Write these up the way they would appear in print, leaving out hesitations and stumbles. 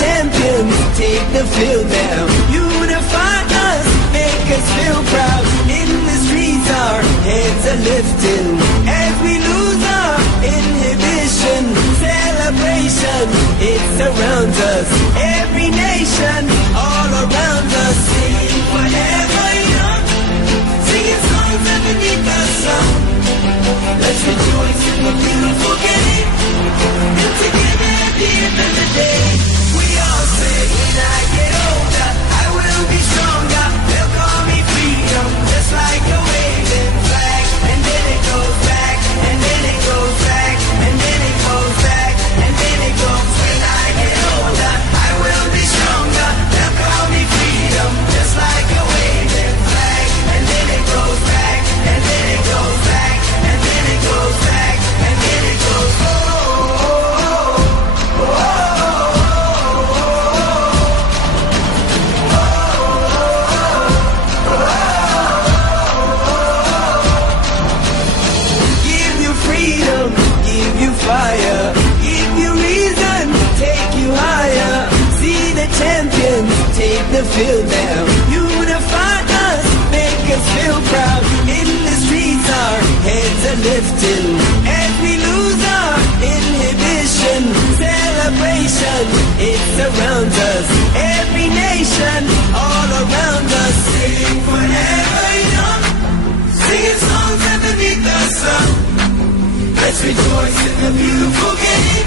champions take the field now. Unify us, make us feel proud. In the streets our heads are lifting as we lose our inhibition. Celebration, it surrounds us. Every nation, all around us. Sing forever young, singing songs underneath the sun. Let's rejoice in the beautiful game, and together at the end of the day, we all say, when I get older, I will be stronger. They'll call me freedom, just like a waving flag. And then it goes back, and then it goes back, and then it goes back, and then it goes. When I get older, I will be stronger. They'll call me freedom, just like a waving flag. And then it goes back, and then it goes back, and then it goes back, and then it goes. Oh, oh, oh, oh, oh. Fire, give you reason, take you higher. See the champions take the field now. Unify us, make us feel proud. In the streets our heads are lifting as we lose our inhibition. Celebration, it surrounds us. Every nation, all around us. Sing forever young, singing songs underneath the sun. Let's rejoice in the beautiful game,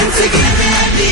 and together at the